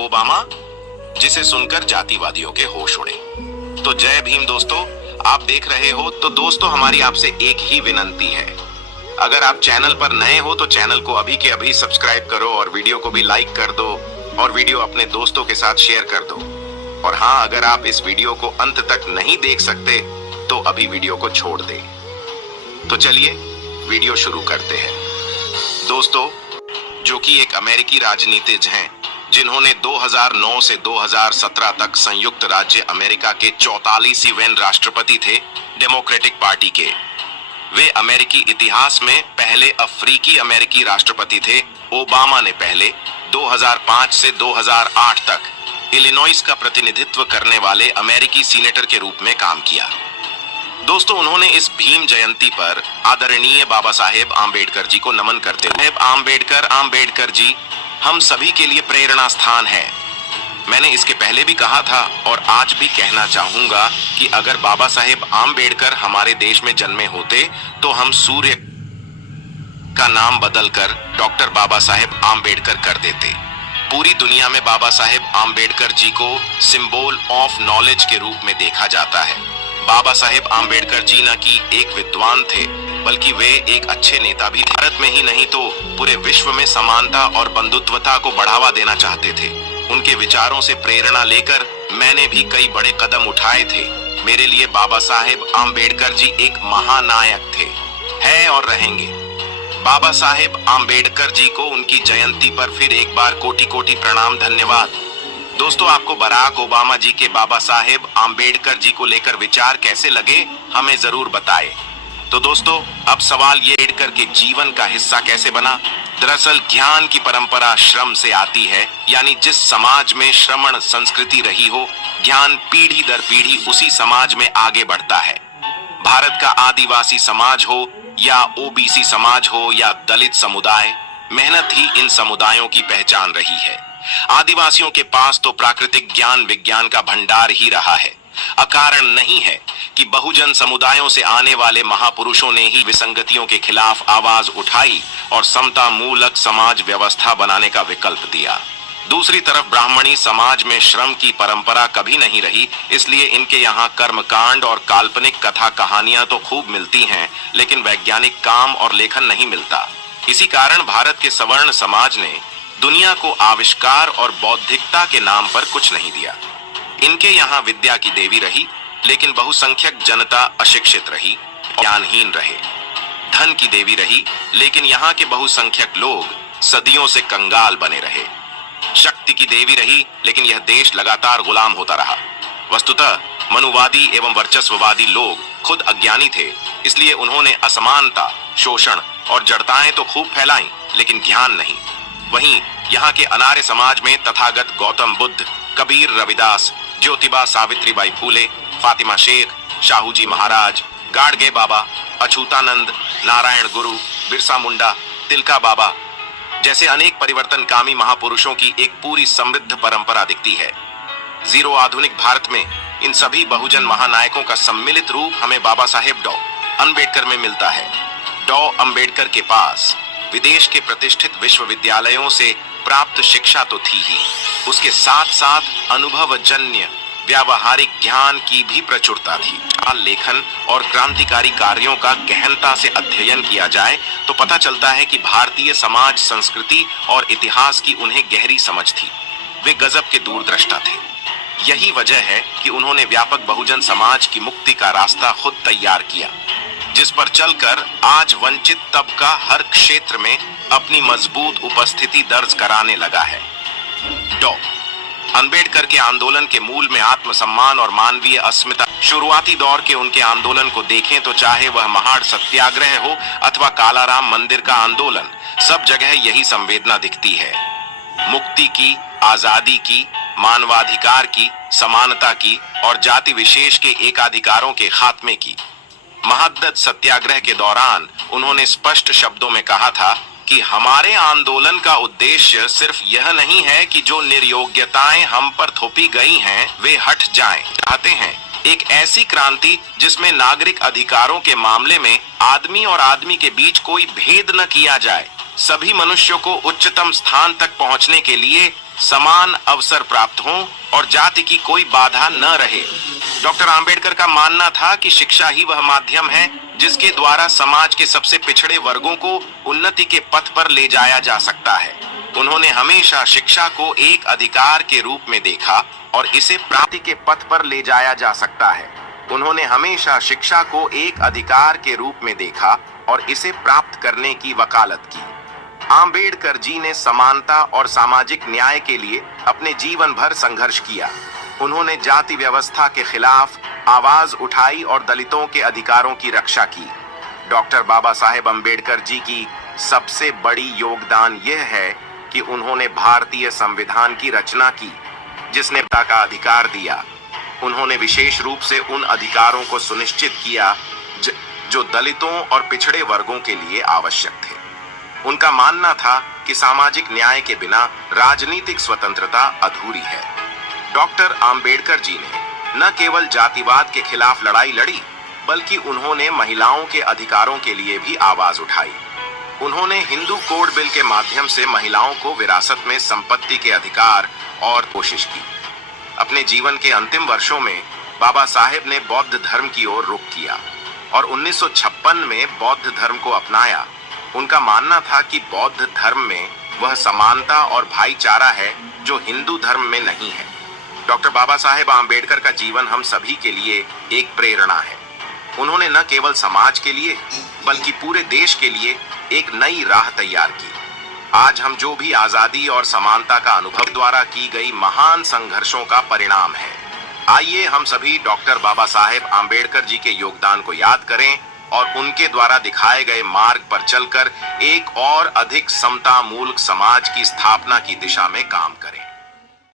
Obama, जिसे सुनकर जातिवादियों के होश उड़े। तो जय भीम दोस्तों, आप देख रहे हो तो दोस्तों हमारी आपसे एक ही विनंती है, अगर आप चैनल पर नए हो तो चैनल को अभी के अभी सब्सक्राइब करो और वीडियो को भी लाइक कर दो और वीडियो अपने दोस्तों के साथ शेयर कर दो। और हाँ, अगर आप इस वीडियो को अंत तक नहीं देख सकते तो अभी वीडियो को छोड़ दे। तो चलिए वीडियो शुरू करते हैं। दोस्तों, जो कि एक अमेरिकी राजनीतिज्ञ हैं जिन्होंने 2009 से 2017 तक संयुक्त राज्य अमेरिका के 44वें राष्ट्रपति थे डेमोक्रेटिक पार्टी के। वे अमेरिकी इतिहास में पहले अफ्रीकी अमेरिकी राष्ट्रपति थे। ओबामा ने पहले 2005 से 2008 तक इलिनॉइस का प्रतिनिधित्व करने वाले अमेरिकी सीनेटर के रूप में काम किया। दोस्तों, उन्होंने इस भीम जयंती पर आदरणीय बाबा साहेब आम्बेडकर जी को नमन करते हुए आम्बेडकर जी हम सभी के लिए प्रेरणा स्थान है। मैंने इसके पहले भी कहा था और आज भी कहना चाहूंगा कि अगर बाबा साहेब आम्बेडकर हमारे देश में जन्मे होते तो हम सूर्य का नाम बदलकर डॉक्टर बाबा साहेब आम्बेडकर कर देते। पूरी दुनिया में बाबा साहेब आम्बेडकर जी को सिंबल ऑफ नॉलेज के रूप में देखा जाता है। बाबा साहेब आम्बेडकर जी न कि एक विद्वान थे बल्कि वे एक अच्छे नेता भी थे। भारत में ही नहीं तो पूरे विश्व में समानता और बंधुत्वता को बढ़ावा देना चाहते थे। उनके विचारों से प्रेरणा लेकर मैंने भी कई बड़े कदम उठाए थे। मेरे लिए बाबा साहेब आम्बेडकर जी एक महानायक थे, हैं और रहेंगे। बाबा साहेब आम्बेडकर जी को उनकी जयंती पर फिर एक बार कोटि कोटि प्रणाम, धन्यवाद। दोस्तों, आपको बराक ओबामा जी के बाबा साहेब आम्बेडकर जी को लेकर विचार कैसे लगे हमें जरूर बताएं। तो दोस्तों, अब सवाल ये आम्बेडकर के जीवन का हिस्सा कैसे बना। दरअसल ज्ञान की परंपरा श्रम से आती है, यानी जिस समाज में श्रमण संस्कृति रही हो, ज्ञान पीढ़ी दर पीढ़ी उसी समाज में आगे बढ़ता है। भारत का आदिवासी समाज हो या ओबीसी समाज हो या दलित समुदाय, मेहनत ही इन समुदायों की पहचान रही है। आदिवासियों के पास तो प्राकृतिक ज्ञान विज्ञान का भंडार ही रहा है। अकारण नहीं है कि बहुजन समुदायों से आने वाले महापुरुषों ने ही विसंगतियों के खिलाफ आवाज उठाई और समता मूलक समाज व्यवस्था बनाने का विकल्प दिया। दूसरी तरफ ब्राह्मणी समाज में श्रम की परंपरा कभी नहीं रही, इसलिए इनके यहाँ कर्मकांड और काल्पनिक कथा कहानियां तो खूब मिलती हैं, लेकिन वैज्ञानिक काम और लेखन नहीं मिलता। इसी कारण भारत के सवर्ण समाज ने दुनिया को आविष्कार और बौद्धिकता के नाम पर कुछ नहीं दिया। इनके यहाँ विद्या की देवी रही, लेकिन बहुसंख्यक जनता अशिक्षित रही, ज्ञानहीन रहे। धन की देवी रही, लेकिन यहाँ के बहुसंख्यक लोग सदियों से कंगाल बने रहे। शक्ति की देवी रही, लेकिन यह देश लगातार गुलाम होता रहा। वस्तुतः मनुवादी एवं वर्चस्ववादी लोग खुद अज्ञानी थे, इसलिए उन्होंने असमानता, शोषण और जड़ताएं तो खूब फैलाई, लेकिन ज्ञान नहीं। वहीं यहाँ के अनार्य समाज में तथागत गौतम बुद्ध, कबीर, रविदास, ज्योतिबा सावित्रीबाई फूले, फातिमा शेख, शाहूजी महाराज, गाडगे बाबा, अछूतानंद, नारायण गुरु, बिरसा मुंडा, तिलका बाबा जैसे अनेक परिवर्तनकामी महापुरुषों की एक पूरी समृद्ध परंपरा दिखती है। जीरो आधुनिक भारत में इन सभी बहुजन महानायकों का सम्मिलित रूप हमें बाबा साहेब डॉ. अम्बेडकर में मिलता है। डॉ. अम्बेडकर के पास विदेश के प्रतिष्ठित विश्वविद्यालयों से प्राप्त शिक्षा तो थी ही, उसके साथ साथ अनुभवजन्य व्यावहारिक ज्ञान की भी प्रचुरता थी। लेखन और क्रांतिकारी कार्यों का गहनता से अध्ययन किया जाए तो पता चलता है कि भारतीय समाज, संस्कृति और इतिहास की उन्हें गहरी समझ थी। वे गजब के दूरदृष्टा थे। यही वजह है कि उन्होंने व्यापक बहुजन समाज की मुक्ति का रास्ता खुद तैयार किया, जिस पर चलकर आज वंचित तबका हर क्षेत्र में अपनी मजबूत उपस्थिति दर्ज कराने लगा है। डॉ. अम्बेडकर के आंदोलन के मूल में आत्मसम्मान और मानवीय अस्मिता। शुरुआती दौर के उनके आंदोलन को देखें तो चाहे वह महाड़ सत्याग्रह हो अथवा कालाराम मंदिर का आंदोलन, सब जगह यही संवेदना दिखती है। मुक्ति की, आजादी की, मानवाधिकार की, समानता की और जाति विशेष के एकाधिकारों के खात्मे की। महाद्दत सत्याग्रह के दौरान उन्होंने स्पष्ट शब्दों में कहा था कि हमारे आंदोलन का उद्देश्य सिर्फ यह नहीं है कि जो निर्योग्यताएं हम पर थोपी गई हैं वे हट जाएं। चाहते हैं एक ऐसी क्रांति जिसमें नागरिक अधिकारों के मामले में आदमी और आदमी के बीच कोई भेद न किया जाए, सभी मनुष्यों को उच्चतम स्थान तक पहुंचने के लिए समान अवसर प्राप्त हों और जाति की कोई बाधा न रहे। डॉक्टर आंबेडकर का मानना था कि शिक्षा ही वह माध्यम है जिसके द्वारा समाज के सबसे पिछड़े वर्गों को उन्नति के पथ पर ले जाया जा सकता है। उन्होंने हमेशा शिक्षा को एक अधिकार के रूप में देखा और इसे प्राप्ति के पथ पर ले जाया जा सकता है। उन्होंने हमेशा शिक्षा को एक अधिकार के रूप में देखा और इसे प्राप्त करने की वकालत की। आंबेडकर जी ने समानता और सामाजिक न्याय के लिए अपने जीवन भर संघर्ष किया। उन्होंने जाति व्यवस्था के खिलाफ आवाज उठाई और दलितों के अधिकारों की रक्षा की। डॉक्टर बाबा साहेब अम्बेडकर जी की सबसे बड़ी योगदान यह है कि उन्होंने भारतीय संविधान की रचना की, जिसने पिता का अधिकार दिया। उन्होंने विशेष रूप से उन अधिकारों को सुनिश्चित किया जो दलितों और पिछड़े वर्गों के लिए आवश्यक थे। उनका मानना था कि सामाजिक न्याय के बिना राजनीतिक स्वतंत्रता अधूरी है। डॉक्टर आंबेडकर जी ने न केवल जातिवाद के खिलाफ लड़ाई लड़ी, बल्कि उन्होंने महिलाओं के अधिकारों के लिए भी आवाज उठाई। उन्होंने हिंदू कोड बिल के माध्यम से महिलाओं को विरासत में संपत्ति के अधिकार और कोशिश की। अपने जीवन के अंतिम वर्षों में बाबा साहेब ने बौद्ध धर्म की ओर रुख किया और 1956 में बौद्ध धर्म को अपनाया। उनका मानना था कि बौद्ध धर्म में वह समानता और भाईचारा है जो हिंदू धर्म में नहीं है। डॉक्टर बाबा साहेब आंबेडकर का जीवन हम सभी के लिए एक प्रेरणा है। उन्होंने न केवल समाज के लिए बल्कि पूरे देश के लिए एक नई राह तैयार की। आज हम जो भी आजादी और समानता का अनुभव द्वारा की गई महान संघर्षों का परिणाम है। आइए हम सभी डॉक्टर बाबा साहेब आंबेडकर जी के योगदान को याद करें और उनके द्वारा दिखाए गए मार्ग पर चलकर एक और अधिक समता मूलक समाज की स्थापना की दिशा में काम करें।